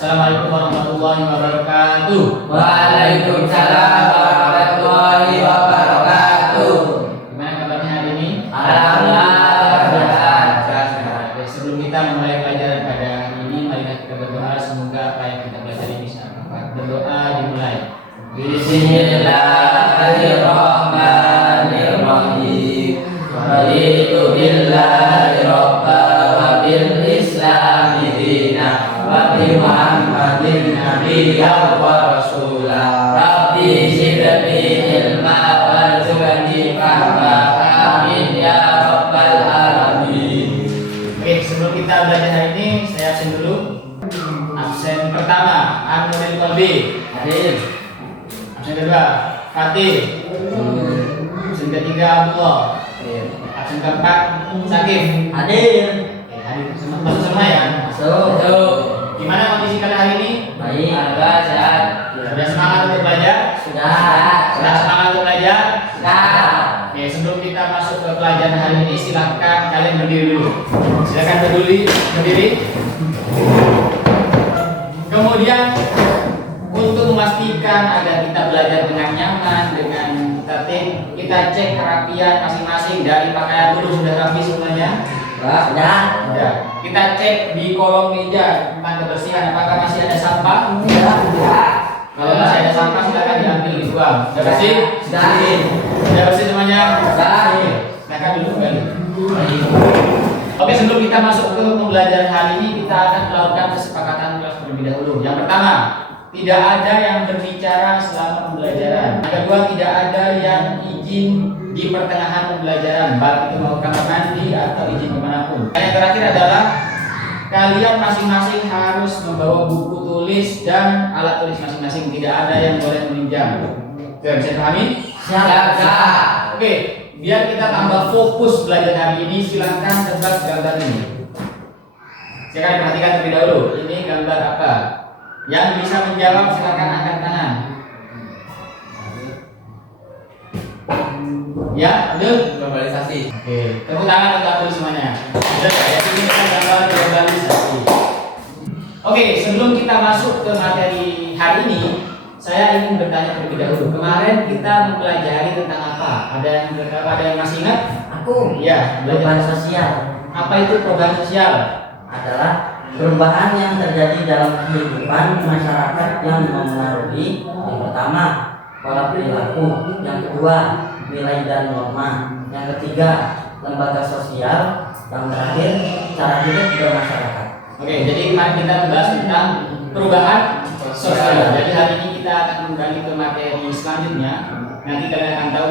Assalamualaikum warahmatullahi wabarakatuh. Waalaikumsalam warahmatullahi wabarakatuh. Gimana kabarnya hari ini? Alhamdulillah. Sebelum kita memulai pelajaran pada hari ini, mari kita berdoa semoga apa yang kita pelajari bisa bermanfaat. Berdoa dimulai. Bismillahirrahmanirrahim. Raditu billahi robban wa bil islami dinan wa bi Muhammadin nabiyyan wa rasulah. Rabbi zidni ilma warzuqni fahma. Amin ya rabbal alamin. Oke, sebelum kita belajar hari ini, saya absen dulu. Absen pertama, Anuril Kolbi. Hadir. Absen kedua, Fatih. Absen ketiga, Abdullah. Absen keempat, Sakif. Hadir. Oke, hadir semua ya. Masuk. Gimana kondisi kalian hari ini? Baik. Alhamdulillah sehat. Sudah semangat untuk belajar? Sudah. Sudah semangat untuk belajar? Sudah. Oke, sebelum kita masuk ke pelajaran hari ini, silakan kalian berdiri dulu. Silakan berdiri. Kemudian untuk memastikan agar kita belajar dengan nyaman, dengan tertib, kita cek kerapian masing-masing. Dari pakaian dulu sudah rapi semuanya? Sudah. Sudah. Kita cek di kolong meja tentang kebersihan, apakah masih ada sampah? Sudah. Kalau masih ada sampah silakan diambil dibuang. Sudah bersih? Sudah. Sudah bersih semuanya? Sudah. Silakan dulu kembali. Oke, sebelum kita masuk ke pembelajaran hari ini, kita akan melakukan kesepakatan kelas terlebih dahulu. Yang pertama, tidak ada yang berbicara selama pembelajaran. Yang kedua, tidak ada yang izin di pertengahan pembelajaran, baik itu mau kamar mandi atau izin kemanapun. Dan yang terakhir adalah kalian masing-masing harus membawa buku tulis dan alat tulis masing-masing. Tidak ada yang boleh meminjam. Sudah bisa dipahami? Siap. Oke, biar kita tambah fokus belajar hari ini, silahkan tebak gambar ini. Silakan perhatikan terlebih dahulu. Ini gambar apa? Yang bisa menjawab silakan angkat tangan. Ya, betul. Globalisasi. Oke, tepuk tangan untuk aku semuanya. Sudah, ya, ini kita gambar globalisasi. Oke, sebelum kita masuk ke materi hari ini, saya ingin bertanya terlebih dahulu. Kemarin kita mempelajari tentang apa? Ada yang masih ingat? Aku. Iya, Perubahan sosial Apa itu perubahan sosial? adalah perubahan yang terjadi dalam kehidupan masyarakat yang memengaruhi yang pertama pola perilaku, yang kedua nilai dan norma, yang ketiga lembaga sosial, yang terakhir cara hidup bermasyarakat. Oke, jadi kemarin kita membahas tentang perubahan sosial. Jadi hari ini kita akan kembali ke materi selanjutnya. Nanti kalian akan tahu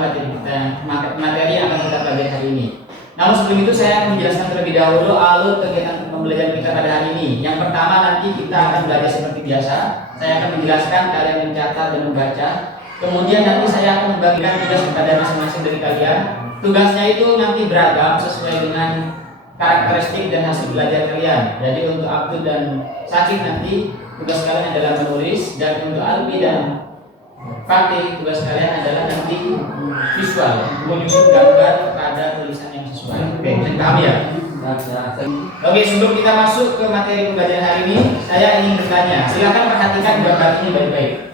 materi yang akan kita pelajari hari ini. Namun sebelum itu saya akan menjelaskan terlebih dahulu alur kegiatan pembelajaran kita pada hari ini. Yang pertama nanti kita akan belajar seperti biasa. Saya akan menjelaskan, kalian mencatat dan membaca. Kemudian nanti saya akan membagikan tugas kepada masing-masing dari kalian. Tugasnya itu nanti beragam sesuai dengan karakteristik dan hasil belajar kalian. Jadi untuk Abdul dan Sakif nanti tugas kalian adalah menulis, dan untuk Albi dan Fatih tugas kalian adalah nanti visual, menyusun gambar pada tulisan yang sesuai. Oke, bisa dipahami ya? Oke, sebelum kita masuk ke materi pembelajaran hari ini, saya ingin bertanya. Silakan perhatikan gambar ini baik-baik.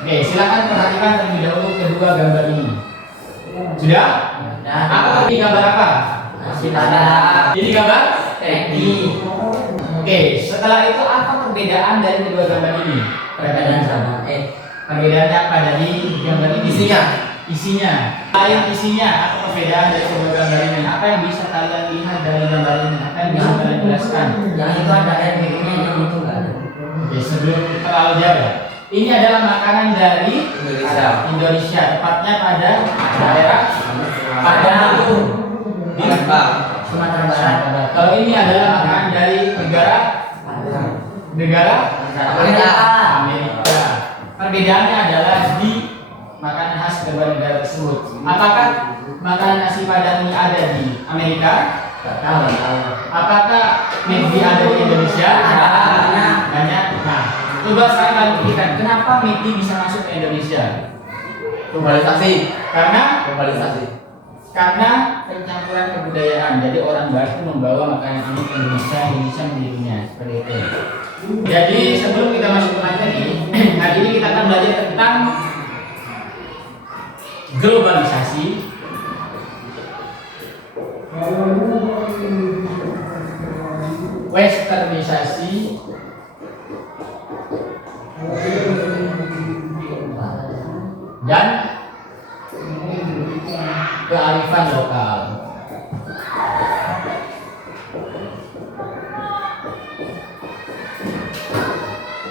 Oke, silakan perhatikan terlebih dahulu kedua gambar ini. Sudah? Apa ini gambar apa? Masih ada. Ini gambar? Egi. Oke, setelah itu apa perbedaan dari kedua gambar ini? Perbedaan sama. Perbedaannya apa dari gambar ini? Isinya. Lain isinya, apa perbedaan dari kedua gambar ini? Apa yang bisa kalian lihat dari gambar ini? Apa yang bisa kalian jelaskan? Yang itu ada nya, yang itu enggak ada. Oke, sebelum terlalu jauh. Ini adalah makanan dari Indonesia, tepatnya pada daerah Padang di Sumatera Barat. Kalau ini adalah makanan dari negara Amerika. Perbedaannya adalah di makanan khas kedua negara tersebut. Apakah makanan nasi padang ini ada di Amerika? Tahu. Apakah McD ada di Indonesia? Banyak. Nah, coba saya buktikan kenapa McD bisa masuk ke Indonesia. Globalisasi. Karena Globalisasi. karena pencampuran kebudayaan. Jadi orang barat itu membawa makanan ini ke Indonesia, Indonesia menirunya seperti itu. Jadi sebelum kita masuk ke materi, hari ini kita akan belajar tentang globalisasi, westernisasi, dan kearifan lokal.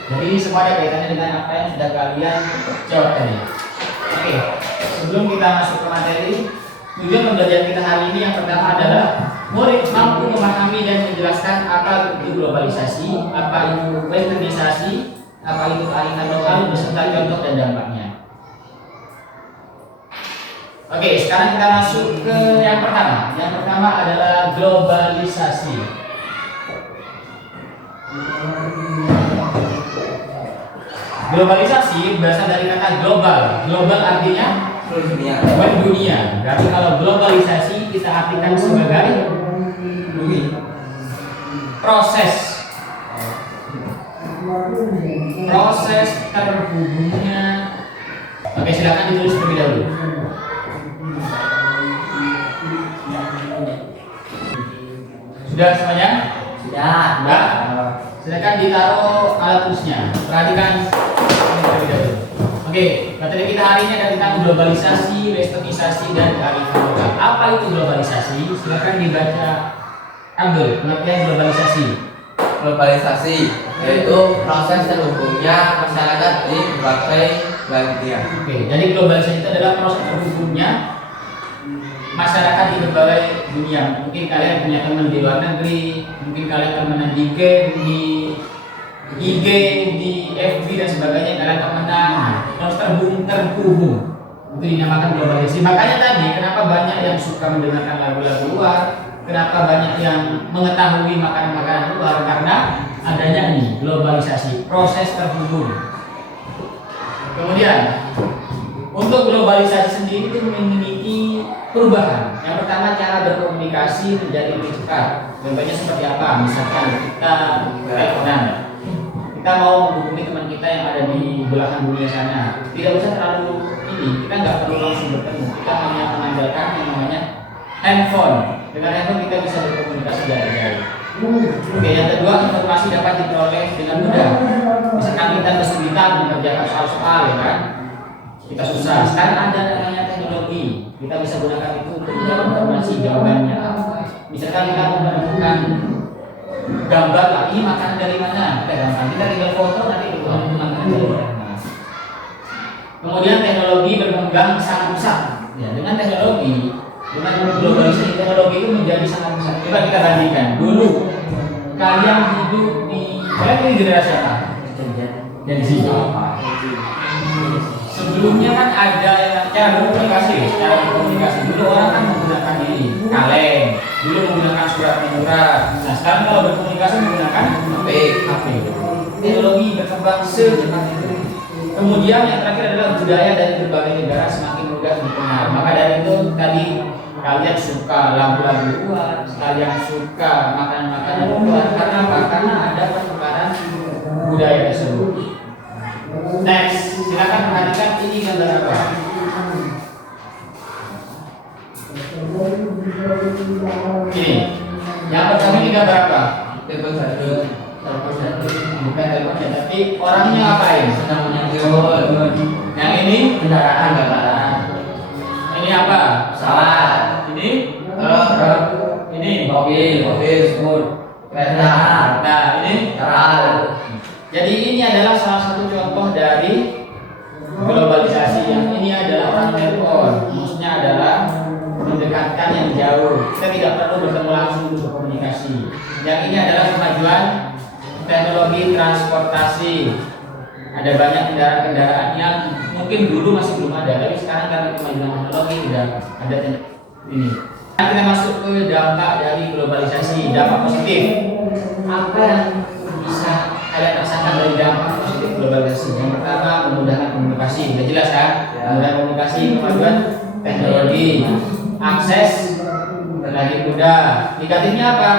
Jadi ini semua ada kaitannya dengan apa yang sudah kalian jawab tadi. Oke, sebelum kita masuk ke materi, tujuan pembelajaran kita hari ini yang pertama adalah murid mampu memahami dan menjelaskan apa itu globalisasi, apa itu westernisasi, apa itu kearifan lokal beserta contoh dan dampaknya. Oke, sekarang kita masuk ke yang pertama. Yang pertama adalah globalisasi. Globalisasi berasal dari kata global. Global artinya dunia. Berarti kalau globalisasi kita artikan sebagai proses terhubungnya. Oke, silakan ditulis terlebih dahulu. Sudah semuanya? Sudah. Silakan ditaruh alat tulisnya. Perhatikan ini terlebih dahulu. Oke, materi kita hari ini ada tentang globalisasi, westernisasi, dan kearifan lokal. Apa itu globalisasi? Silakan dibaca. Ambil pengertian globalisasi. Globalisasi yaitu proses terhubungnya masyarakat di berbagai belahan dunia. Oke, jadi globalisasi itu adalah proses terhubungnya masyarakat di berbagai dunia. Mungkin kalian punya teman di luar negeri, mungkin kalian temenan di game, di IG, di FB dan sebagainya, kalian temenan terus terhubung. Itu dinamakan globalisasi. Makanya tadi kenapa banyak yang suka mendengarkan lagu-lagu luar, kenapa banyak yang mengetahui makanan-makanan luar, karena adanya ini globalisasi, proses terhubung. Kemudian untuk globalisasi sendiri itu memiliki perubahan. Yang pertama, cara berkomunikasi menjadi lebih cepat. Contohnya seperti apa? Misalkan kita teleponan, kita mau menghubungi teman kita yang ada di belahan dunia sana, tidak usah terlalu ini, kita nggak perlu langsung bertemu. Kita hanya mengandalkan yang namanya handphone. Dengan handphone kita bisa berkomunikasi dari jauh. Oke, yang kedua, informasi dapat diperoleh dengan mudah. Misalkan kita kesulitan mengerjakan soal-soal, ya kan? Kita susah. Sekarang ada namanya teknologi. Kita bisa gunakan itu untuk mencari informasi jawabannya apa. Misalkan kita mau menemukan gambar lah, ini makanan dari mana? Kita gampang. Kita tinggal foto nanti keluar makanan dari mana. Kemudian teknologi berkembang sangat pesat. Ya, dengan teknologi, dengan globalisasi teknologi itu menjadi sangat pesat. Coba kita bandingkan. Dulu kalian hidup di generasi apa? Jadi sini. Sebelumnya kan ada cara berkomunikasi. Dulu orang kan menggunakan ini kaleng, dulu menggunakan surat menyurat. Nah sekarang kalau berkomunikasi menggunakan HP. Teknologi berkembang secepat itu. Kemudian yang terakhir adalah budaya dari berbagai negara semakin mudah dikenal. Maka dari itu tadi kalian suka lagu-lagu luar, kalian suka makanan-makanan luar. Karena apa? Karena ada pertukaran budaya tersebut. Next, silakan perhatikan ini gambar apa? Ini. Yang pertama ini gambar apa? Telepon jadul. Bukan telepon ya, tapi orangnya ngapain? Sedang menyentuh. Yang ini Kendaraan. Ini apa? Pesawat. Ini Truk. ini Mobil. Semut. Kereta. Nah, ini Kapal. Jadi ini adalah salah satu contoh dari globalisasi. Yang ini adalah orang telepon. Maksudnya adalah mendekatkan yang jauh. Kita tidak perlu bertemu langsung untuk berkomunikasi. Yang ini adalah kemajuan teknologi transportasi. Ada banyak kendaraan-kendaraan yang mungkin dulu masih belum ada, tapi sekarang karena kemajuan teknologi sudah ada ini. Kita masuk ke dampak dari globalisasi, dampak positif. Apa yang bisa kalian rasakan dari dampak positif globalisasi? Yang pertama, memudahkan komunikasi. Sudah jelas kan? Memudahkan komunikasi, kemajuan teknologi, akses muda. Negatifnya apa?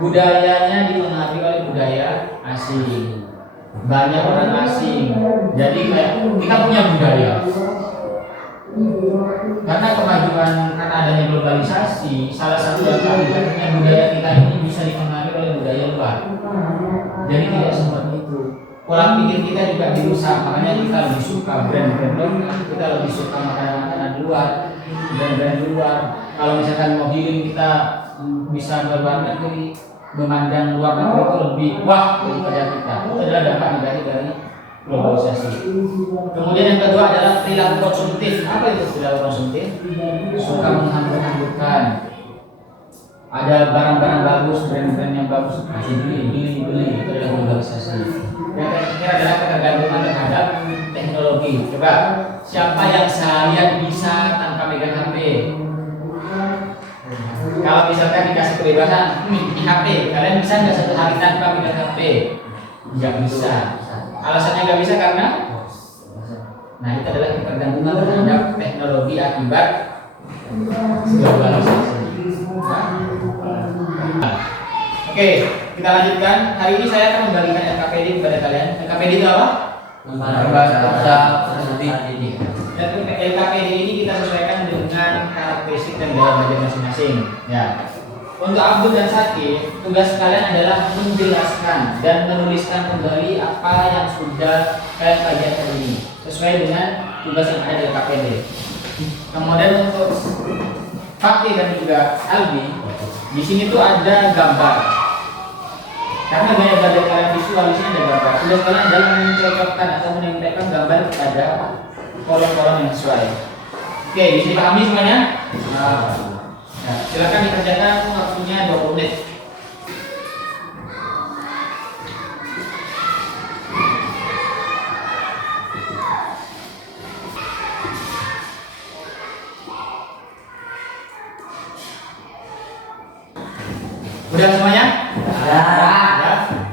Budayanya dipengaruhi oleh budaya asing. Banyak orang asing. Jadi kayak kita punya budaya. Karena kemajuan, karena adanya globalisasi, salah satu yang akibatnya budaya kita ini bisa dipengaruhi oleh budaya luar. Jadi tidak seperti itu. Pola pikir kita juga dirusak, makanya kita lebih suka brand-brand lokal, kita lebih suka makanan-makanan luar, brand-brand luar. Kalau misalkan mau healing, kita bisa ke luar negeri, memandang luar negeri itu lebih wah daripada kita. Itu adalah dampak negatif dari globalisasi. Kemudian yang kedua adalah perilaku konsumtif. Apa itu perilaku konsumtif? Suka menghambur-hamburkan. Ada barang-barang bagus, brand-brand yang bagus, masih beli. Itu adalah globalisasi. Yang ketiga adalah ketergantungan terhadap teknologi. Coba, siapa yang seharian bisa tanpa megang HP? Kalau misalkan dikasih kebebasan di HP, kalian bisa nggak satu hari tanpa megang HP? Nggak bisa. Alasannya nggak bisa karena, nah itu adalah ketergantungan terhadap teknologi akibat globalisasi. Oke, kita lanjutkan. Hari ini saya akan membagikan LKPD kepada kalian. LKPD itu apa? Dan LKPD ini kita sesuaikan dengan karakteristik dan gaya belajar masing-masing. Ya. Untuk Abdul dan Sakit, tugas kalian adalah menjelaskan dan menuliskan kembali apa yang sudah kalian pelajari hari ini sesuai dengan tugas yang ada di LKPD. Kemudian untuk Fakih dan juga Albi, di sini tuh ada gambar. Karena gaya belajar kalian visual, di sini ada gambar. Tugas kalian adalah mencocokkan atau menempelkan gambar kepada kolom-kolom yang sesuai. Oke, bisa dipahami semuanya? Nah, silakan dikerjakan, waktunya 20 menit. Udah semuanya? Ya.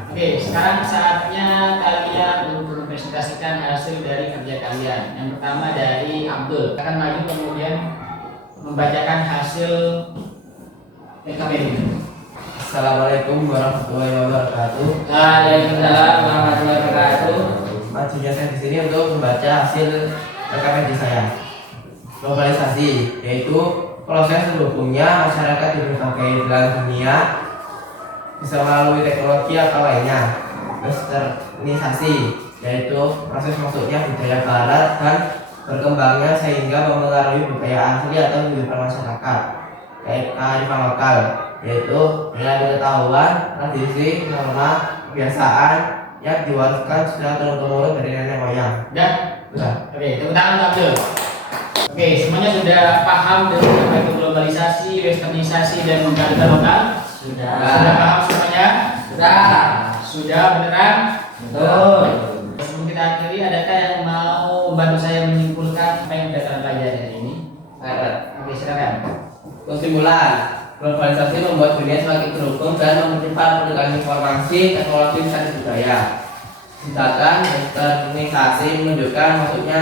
Oke, sekarang saatnya kalian untuk mempresentasikan hasil dari kerja kalian. Yang pertama dari Abdul akan maju kemudian membacakan hasil LKPD. Assalamualaikum warahmatullahi wabarakatuh. Waalaikumsalam warahmatullahi wabarakatuh. Majunya saya di sini untuk membaca hasil LKPD saya. Globalisasi, yaitu proses mendukungnya masyarakat di berbagai belahan dunia bisa melalui teknologi atau lainnya. Westernisasi, yaitu proses masuknya budaya barat dan berkembangnya sehingga mempengaruhi budaya asli atau kehidupan masyarakat. Kearifan lokal, yaitu nilai pengetahuan, tradisi, norma, kebiasaan yang diwariskan secara turun-temurun dari nenek moyang. Sudah? Oke, tepuk tangan untuk Abdul. Oke, semuanya sudah paham dengan apa itu globalisasi, westernisasi, dan kearifan lokal? Sudah. Sudah paham semuanya? Sudah. Sudah beneran? Betul. Sebelum kita akhiri, adakah yang mau membantu saya menyimpulkan apa yang sudah kalian pelajari hari ini? Oke, silakan. Kesimpulan, globalisasi membuat dunia semakin terhubung dan mempercepat pertukaran informasi, teknologi, dan budaya. Sedangkan westernisasi menunjukkan masuknya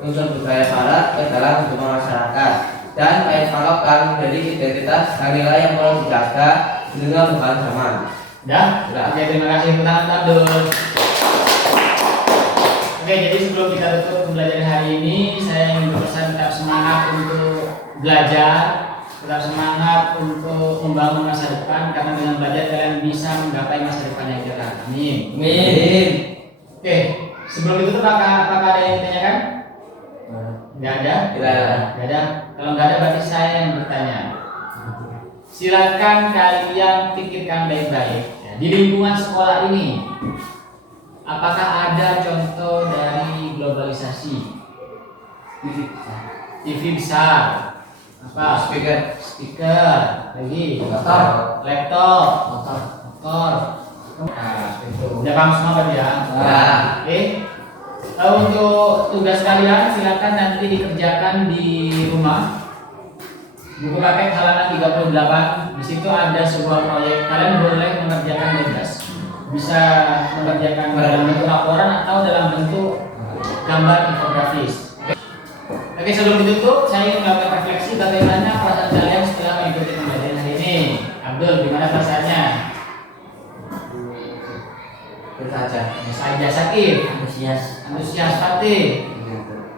unsur budaya barat ke dalam kehidupan masyarakat, dan kearifan lokal menjadi identitas dan nilai yang perlu dijaga dengan perubahan zaman. Sudah? Oke, terima kasih untuk Abdul. Oke, jadi sebelum kita tutup pembelajaran hari ini, saya ingin berpesan tetap semangat untuk belajar, tetap semangat untuk membangun masa depan, karena dengan belajar kalian bisa menggapai masa depan yang cerah. Amin. Amin. Oke, sebelum itu apakah ada yang ditanyakan? Nggak ada? Nggak ada. Kalau nggak ada berarti saya yang bertanya. Silakan kalian pikirkan baik-baik. Di lingkungan sekolah ini, apakah ada contoh dari globalisasi? TV besar, apa? Speaker, lagi, laptop, motor. Nah, itu. Udah paham semua kan ya? Oke. Untuk tugas kalian silakan nanti dikerjakan di rumah. Buku paket halaman 38. Di situ ada sebuah proyek. Kalian boleh mengerjakan bebas. Bisa mengerjakan dalam bentuk laporan atau dalam bentuk gambar infografis. Oke, sebelum ditutup, saya ingin melakukan refleksi bagaimana perasaan kalian setelah mengikuti pembelajaran hari ini. Betul, gimana perasaannya? Bersaja. Saja sakit, Antusias. antusias Fatih,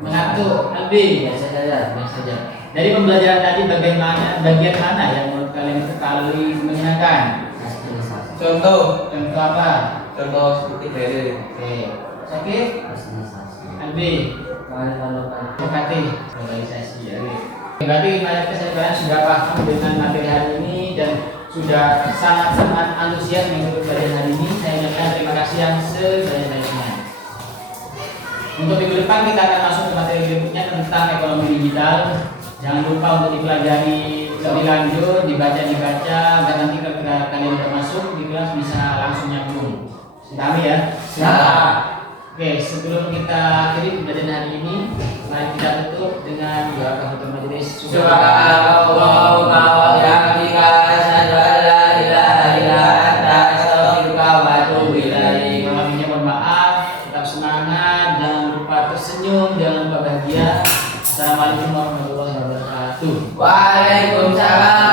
mengantuk, Albi. Biasa saja. Biasa saja. Dari pembelajaran tadi bagian mana yang menurut kalian itu paling menyenangkan? Hasilnisasi. Contoh, Contoh apa? contoh seperti dari Oke, sakit, Hasilnisasi. Albi. Kawan-kawan. Fatih, globalisasi ya. Berarti mayoritas dari kalian sudah paham dengan materi hari ini dan sudah sangat-sangat antusias mengikuti pelajaran hari ini. Saya ucapkan terima kasih yang sebanyak-banyaknya. Untuk minggu depan kita akan masuk ke materi berikutnya tentang ekonomi digital. Jangan lupa untuk dipelajari lebih lanjut, dibaca agar nanti ketika kalian sudah masuk di kelas bisa langsung nyambung. Pahami ya? Siap. Oke, sebelum kita akhiri pembelajaran hari ini, mari kita tutup dengan doa kafaratul majelis. Subhanallah wa bihamdika asyhadu an la ilaha illa anta astaghfiruka wa atubu ilaik. Malam ini mohon maaf, tetap semangat, jangan lupa tersenyum, jangan lupa bahagia. Assalamualaikum warahmatullahi wabarakatuh. Waalaikumsalam